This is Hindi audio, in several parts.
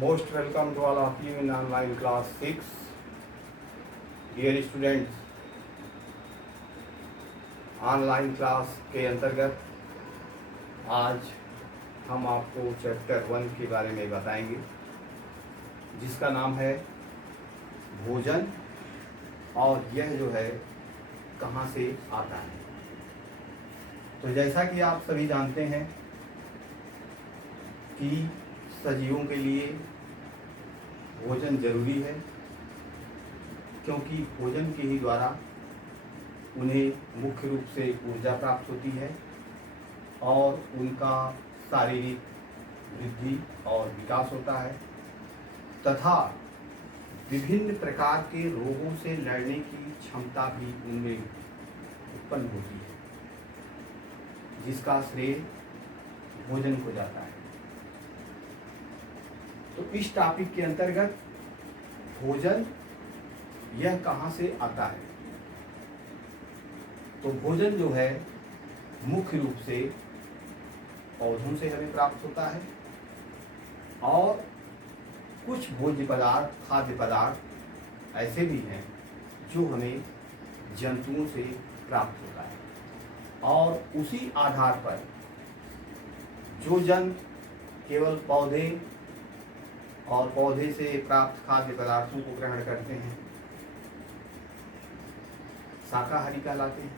Most welcome to all of you in online class 6. Dear students, online class के अंतर्गत आज हम आपको चैप्टर 1 के बारे में बताएंगे, जिसका नाम है भोजन, और यह जो है कहाँ से आता है। तो जैसा कि आप सभी जानते हैं कि सजीवों के लिए भोजन जरूरी है, क्योंकि भोजन के ही द्वारा उन्हें मुख्य रूप से ऊर्जा प्राप्त होती है और उनका शारीरिक वृद्धि और विकास होता है तथा विभिन्न प्रकार के रोगों से लड़ने की क्षमता भी उनमें उत्पन्न होती है, जिसका श्रेय भोजन को जाता है। तो इस टॉपिक के अंतर्गत भोजन यह कहाँ से आता है। तो भोजन जो है मुख्य रूप से पौधों से हमें प्राप्त होता है, और कुछ भोज्य पदार्थ, खाद्य पदार्थ ऐसे भी हैं जो हमें जंतुओं से प्राप्त होता है, और उसी आधार पर जो जंतु केवल पौधे और पौधे से प्राप्त खाद्य पदार्थों को ग्रहण करते हैं, शाकाहारी कहलाते हैं।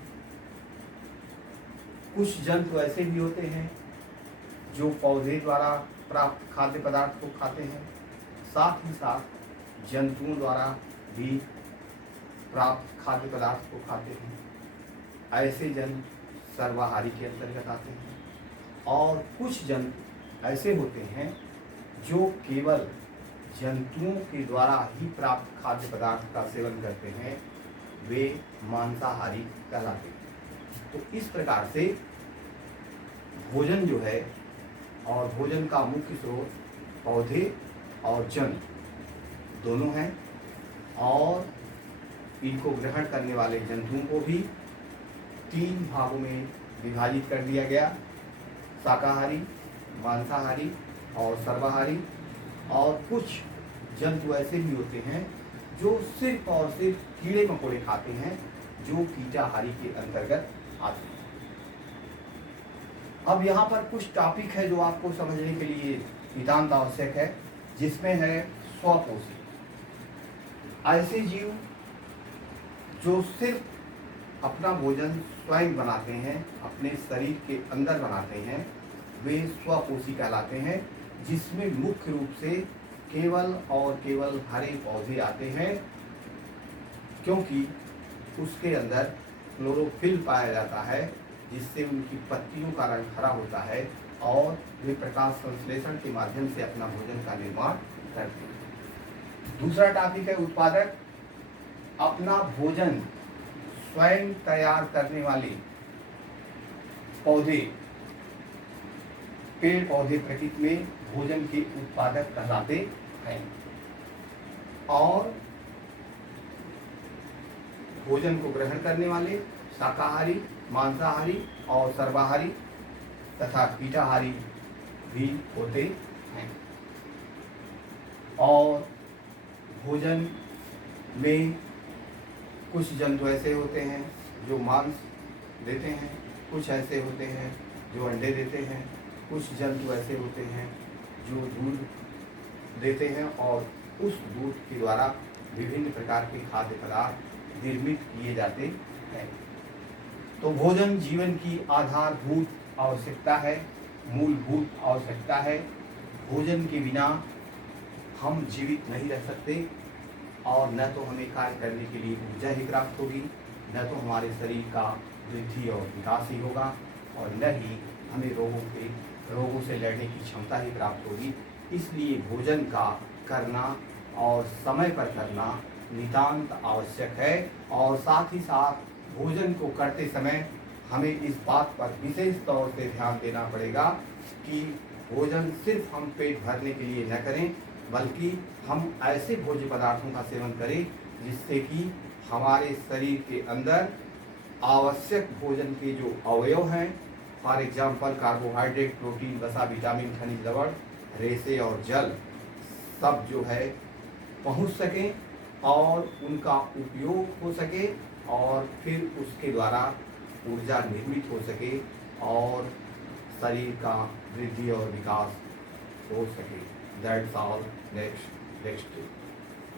कुछ जंतु ऐसे भी होते हैं जो पौधे द्वारा प्राप्त खाद्य पदार्थ को खाते हैं, साथ ही साथ जंतुओं द्वारा भी प्राप्त खाद्य पदार्थ को खाते हैं। ऐसे जंतु सर्वाहारी के अंतर्गत आते हैं, और कुछ जंतु ऐसे होते हैं जो केवल जंतुओं के द्वारा ही प्राप्त खाद्य पदार्थ का सेवन करते हैं, वे मांसाहारी कहलाते हैं। तो इस प्रकार से भोजन जो है, और भोजन का मुख्य स्रोत पौधे और जंतु दोनों हैं, और इनको ग्रहण करने वाले जंतुओं को भी 3 भागों में विभाजित कर दिया गया: शाकाहारी, मांसाहारी और सर्वाहारी। और कुछ जंतु ऐसे भी होते हैं जो सिर्फ और सिर्फ कीड़े मकोड़े खाते हैं, जो कीटाहारी के अंतर्गत आते हैं। अब यहाँ पर कुछ टॉपिक है जो आपको समझने के लिए नितांत आवश्यक है, जिसमें है स्वपोषी। ऐसे जीव जो सिर्फ अपना भोजन स्वयं बनाते हैं, अपने शरीर के अंदर बनाते हैं, वे स्वपोषी कहलाते हैं, जिसमें मुख्य रूप से केवल और केवल हरे पौधे आते हैं, क्योंकि उसके अंदर क्लोरोफिल पाया जाता है, जिससे उनकी पत्तियों का रंग हरा होता है, और वे प्रकाश संश्लेषण के माध्यम से अपना भोजन का निर्माण करते हैं। दूसरा टॉपिक है उत्पादक। अपना भोजन स्वयं तैयार करने वाले पौधे, पेड़ पौधे प्रकृति में भोजन के उत्पादक कहलाते हैं, और भोजन को ग्रहण करने वाले शाकाहारी, मांसाहारी और सर्वाहारी तथा कीटाहारी भी होते हैं। और भोजन में कुछ जंतु ऐसे होते हैं जो मांस देते हैं, कुछ ऐसे होते हैं जो अंडे देते हैं, कुछ जंतु ऐसे होते हैं जो दूध देते हैं, और उस दूध के द्वारा विभिन्न प्रकार के खाद्य पदार्थ निर्मित किए जाते हैं। तो भोजन जीवन की आधारभूत आवश्यकता है, मूलभूत आवश्यकता है। भोजन के बिना हम जीवित नहीं रह सकते, और न तो हमें कार्य करने के लिए ऊर्जा ही प्राप्त होगी, न तो हमारे शरीर का वृद्धि और विकास ही होगा, और न ही हमें रोगों से लड़ने की क्षमता ही प्राप्त होगी। इसलिए भोजन का करना और समय पर करना नितांत आवश्यक है, और साथ ही साथ भोजन को करते समय हमें इस बात पर विशेष तौर से ध्यान देना पड़ेगा कि भोजन सिर्फ हम पेट भरने के लिए न करें, बल्कि हम ऐसे भोज्य पदार्थों का सेवन करें जिससे कि हमारे शरीर के अंदर आवश्यक भोजन के जो अवयव हैं, फॉर एग्जाम्पल कार्बोहाइड्रेट, प्रोटीन, वसा, विटामिन, खनिज लवण, रेशे और जल, सब जो है पहुंच सकें और उनका उपयोग हो सके और फिर उसके द्वारा ऊर्जा निर्मित हो सके और शरीर का वृद्धि और विकास हो सके। That's all. नेक्स्ट